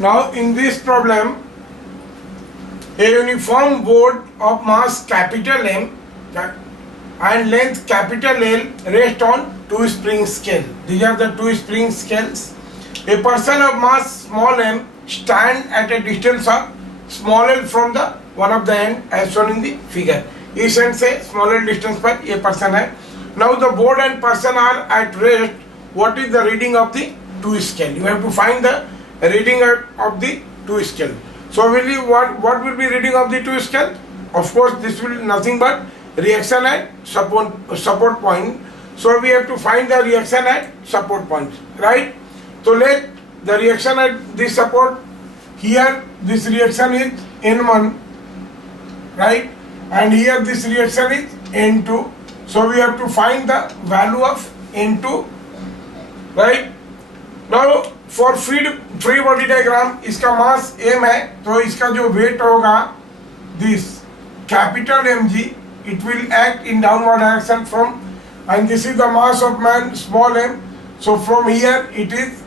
Now in this problem, a uniform board of mass capital M and length capital L rest on two spring scale. These are the two spring scales. A person of mass small m stand at a distance of small l from the one of the end as shown in the figure. इस end से small l distance पर ये person है. Now the board and person are at rest. What is the reading of the two scale? You have to find the reading of the two scale. So will you what will be reading of the two scale? Of course, this will nothing but reaction at support point. So we have to find the reaction at support point, right? So let the reaction at this support, here this reaction is N1, right? And here this reaction is N2. So we have to find the value of N2, right? Now for free body diagram, इसका मास m है, तो इसका जो weight होगा this capital Mg, it will act in downward direction from, and this is the mass of man small m, so from here it is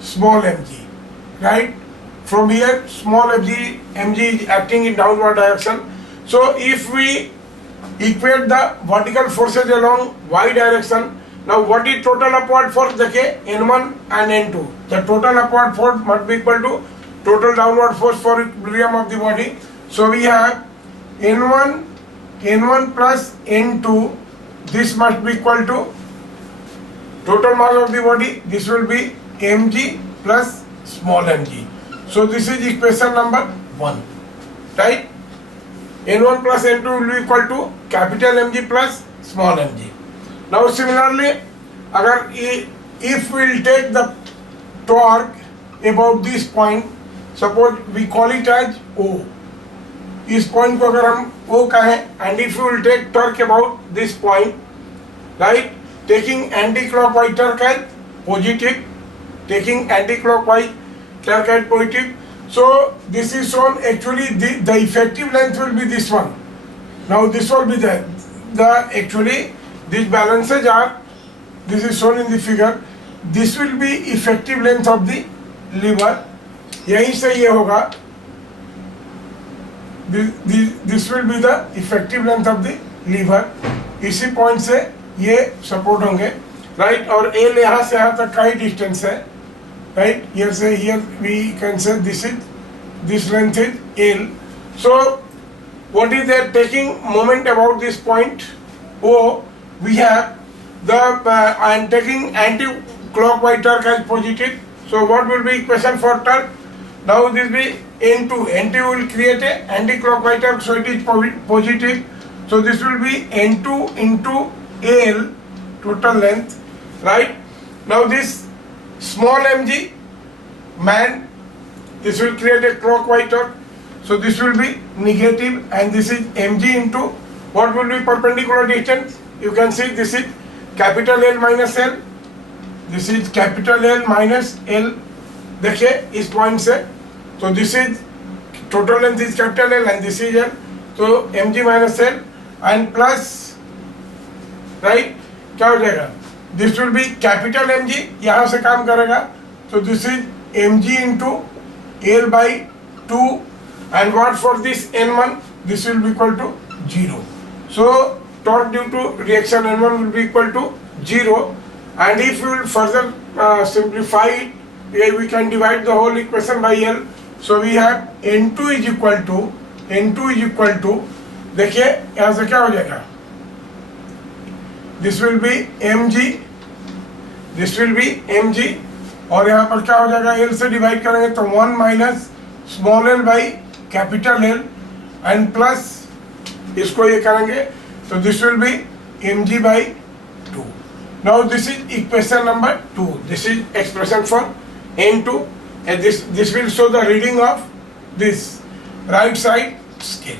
small mg, right? From here small mg is acting in downward direction. So if we equate the vertical forces along y direction, now what is total upward force? देखिए n1 and n2. The total upward force must be equal to total downward force for equilibrium of the body. So we have n1 plus n2. This must be equal to total mass of the body. This will be mg plus small mg. So this is equation number 1, right? n1 plus n2 will be equal to capital Mg plus small mg. Now similarly, अगर if we will take the torque about this point, suppose we call it as O. इस point को अगर हम O कहें, and if we will take torque about this point, right? Taking anti-clockwise torque as positive, taking anti-clockwise torque as positive. So this is shown actually the effective length will be this one. Now this will be the actually these balances are, this is shown in the figure. This will be effective length of the lever. यहीं से ये होगा. This will be the effective length of the lever. इसी point से ये support होंगे, right? और L यहाँ से यहाँ तक का ही distance है, right? Here से here we can say this length is L. So what is the taking moment about this point O? We have the I am taking anti-clockwise torque as positive. So what will be equation for torque? Now this will be N2. N2 will create a anti-clockwise torque, so it is positive. So this will be N2 into L total length, right? Now this small mg man, this will create a clockwise torque. So this will be negative, and this is mg into what will be perpendicular distance? You can see this is capital L minus L. This is capital L minus L. देखिए इस point से, so this is total length is capital L and this is L. So mg minus L and plus, right? क्या हो जाएगा? This will be capital mg, यहाँ से काम करेगा. So this is mg into L by 2, and what for this n1? This will be equal to 0. So torque due to reaction N1 will be equal to 0, and if we will further simplify it, we can divide the whole equation by L. So we have N2 is equal to देखिए यहाँ से क्या हो जाएगा? This will be mg, this will be mg, और यहाँ पर क्या हो जाएगा? L से डिवाइड करेंगे तो 1 minus small l by capital L and plus इसको ये करेंगे. So this will be mg by 2. Now this is equation number 2. This is expression for N2, and this will show the reading of this right side scale.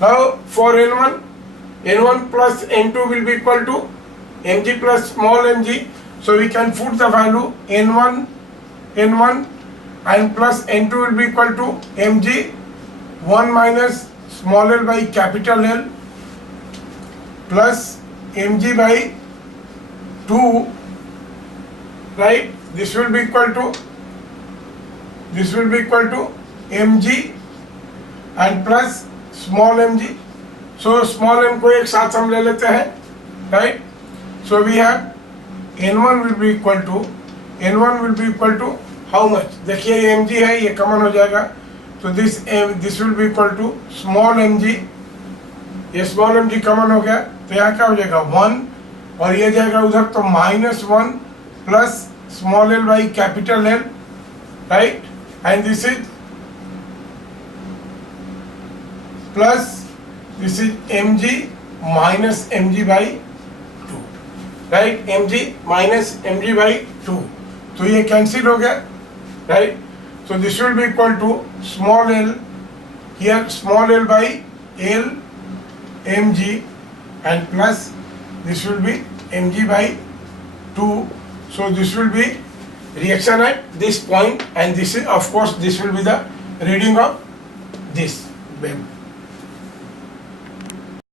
Now for N1 plus N2 will be equal to mg plus small mg. So we can put the value N1 and plus N2 will be equal to mg 1 minus small l by capital L plus mg by 2, right? This will be equal to this will be equal to mg and plus small mg. So small m को एक साथ हम ले लेते हैं, right? So we have n1 will be equal to how much? देखिए ये mg है, ये कॉमन हो जाएगा, तो this will be equal to small mg. ये स्मॉल mg कॉमन हो गया, तो यहाँ क्या हो जाएगा 1 और ये जाएगा उधर, तो -1 plus small l by capital L, right? And this is plus this is mg minus mg by 2, right? mg minus mg by 2, तो ये कैंसिल हो गया, right? So this will be equal to small l, here small l by l mg and plus this will be mg by 2. So this will be reaction at this point, and this is, of course, this will be the reading of this valve.